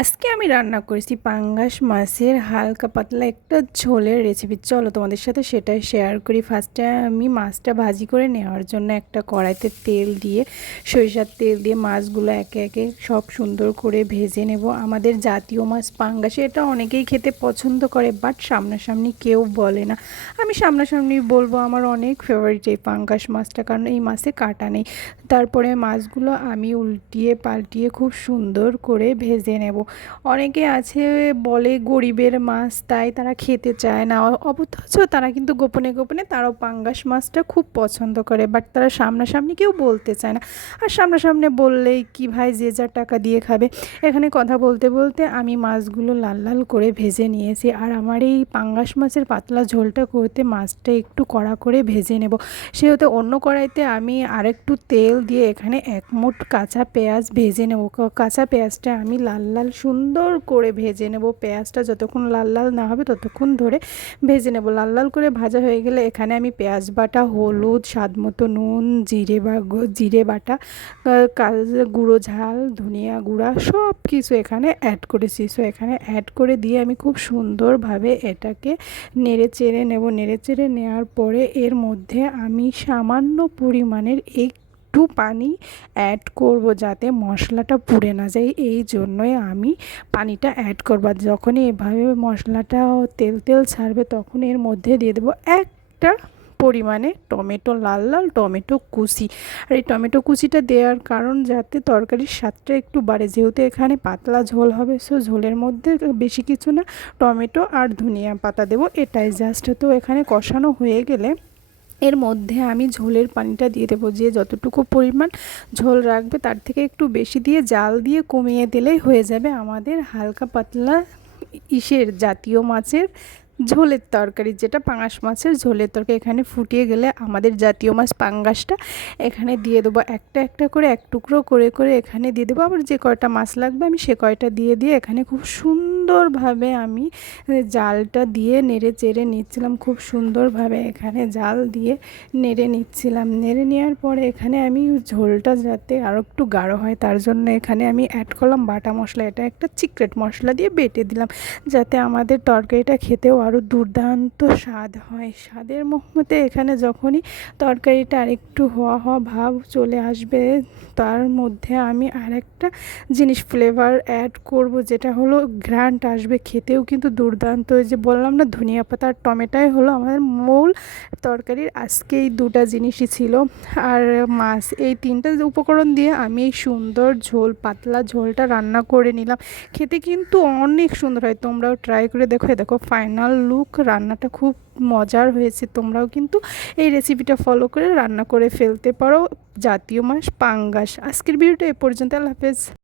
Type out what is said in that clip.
আজকে আমি রান্না করেছি পাঙ্গাস মাছের হালকা পাতলা একটা ঝোলের রেসিপি। চলো তোমাদের সাথে সেটাই শেয়ার করি। ফার্স্টে আমি মাছটা ভাজি করে নেওয়ার জন্য একটা কড়াইতে তেল দিয়ে, সরিষার তেল দিয়ে মাছগুলো একে একে সব সুন্দর করে ভেজে নেব। আমাদের জাতীয় মাছ পাঙ্গাস, এটা অনেকেই খেতে পছন্দ করে, বাট সামনাসামনি কেউ বলে না। আমি সামনাসামনি বলবো, আমার অনেক ফেভারিট এই পাঙ্গাস মাছটা, কারণ এই মাছে কাঁটা নেই। তারপরে মাছগুলো আমি উল্টিয়ে পাল্টিয়ে খুব সুন্দর করে ভেজে নেব। অনেকে আছে বলে গরিবের মাছ, তাই তারা খেতে চায় না, অথচ তারা কিন্তু গোপনে গোপনে তারাও পাঙ্গাস মাছটা খুব পছন্দ করে, বাট তারা সামনাসামনি কেউ বলতে চায় না। আর সামনাসামনি বললেই কি ভাই, যে যার টাকা দিয়ে খাবে। এখানে কথা বলতে বলতে আমি মাছগুলো লাল লাল করে ভেজে নিয়েছি। আর আমার এই পাঙ্গাস মাছের পাতলা ঝোলটা করতে মাছটা একটু কড়া করে ভেজে নেব। সেহেতু অন্য কড়াইতে আমি আরেকটু তেল দিয়ে এখানে এক মুঠ কাঁচা পেঁয়াজ ভেজে নেব। কাঁচা পেঁয়াজটা আমি লাল লাল সুন্দর করে ভেজে নেব। পেঁয়াজটা যতক্ষণ লাল লাল না হবে ততক্ষণ ধরে ভেজে নেব। লাল লাল করে ভাজা হয়ে গেলে এখানে আমি পেঁয়াজ বাটা, হলুদ, স্বাদ মতো নুন, জিরে বাটা, গুঁড়ো ঝাল, ধনিয়া গুঁড়া সব কিছু এখানে অ্যাড করেছি। সো এখানে অ্যাড করে দিয়ে আমি খুব সুন্দরভাবে এটাকে নেড়ে চেড়ে নেব। নেড়ে চেড়ে নেওয়ার পরে এর মধ্যে আমি সামান্য পরিমাণের একটু পানি অ্যাড করব, যাতে মশলাটা পুড়ে না যায়। এই জন্যই আমি পানিটা অ্যাড করব। যখনই এভাবে মশলাটা তেল তেল ছাড়বে, তখন এর মধ্যে দিয়ে দেবো একটা পরিমাণে টমেটো, লাল লাল টমেটো কুচি। আর এই টমেটো কুচিটা দেওয়ার কারণ যাতে তরকারির স্বাদটা একটু বাড়ে, যেহেতু এখানে পাতলা ঝোল হবে। সো ঝোলের মধ্যে বেশি কিছু না, টমেটো আর ধনিয়া পাতা দেবো, এটাই জাস্ট। তো এখানে কষানো হয়ে গেলে এর মধ্যে আমি ঝোলের পানিটা দিয়ে দেবো। যে যতটুকু পরিমাণ ঝোল রাখবে তার থেকে একটু বেশি দিয়ে জাল দিয়ে কমিয়ে দিলেই হয়ে যাবে আমাদের হালকা পাতলা জাতীয় মাছের ঝোলের তরকারি, যেটা পাঙাশ মাছের ঝোলের তরকারি। এখানে ফুটিয়ে গেলে আমাদের জাতীয় মাছ পাঙ্গাসটা এখানে দিয়ে দেবো। একটা একটা করে এক টুকরো করে করে এখানে দিয়ে দেবো। আবার যে কয়টা মাছ লাগবে আমি সে কয়টা দিয়ে দিয়ে এখানে খুব সুন্দরভাবে আমি জালটা দিয়ে নেড়ে চেড়ে নিচ্ছিলাম। খুব সুন্দরভাবে এখানে জাল দিয়ে নেড়ে নিচ্ছিলাম। নেড়ে নেওয়ার পরে এখানে আমি ঝোলটা যাতে আরও একটু গাঢ় হয়, তার জন্য এখানে আমি অ্যাড করলাম বাটা মশলা। এটা একটা সিক্রেট মশলা দিয়ে বেটে দিলাম, যাতে আমাদের তরকারিটা খেতেও আরও দুর্দান্ত স্বাদ হয়। স্বাদের মধ্যে এখানে যখনই তরকারিটা আরেকটু হওয়া হওয়া ভাব চলে আসবে, তার মধ্যে আমি আরেকটা জিনিস ফ্লেভার অ্যাড করব, যেটা হলো ঘ্রাণটা আসবে, খেতেও কিন্তু দুর্দান্ত। ওই যে বললাম না, ধনিয়া পাতা আর টমেটোই হলো আমাদের মূল তরকারির। আজকে এই দুটা জিনিসই ছিল, আর মাছ, এই তিনটা উপকরণ দিয়ে আমি এই সুন্দর ঝোল, পাতলা ঝোলটা রান্না করে নিলাম। খেতে কিন্তু অনেক সুন্দর হয়, তোমরাও ট্রাই করে দেখো। দেখো ফাইনাল লুক, রান্নাটা খুব মজার হয়েছে। তোমরাও কিন্তু এই রেসিপিটা ফলো করে রান্না করে ফেলতে পারো জাতীয় মাছ পাঙ্গাস। আজকের ভিডিওটা এ পর্যন্ত। আল্লাহ হাফেজ।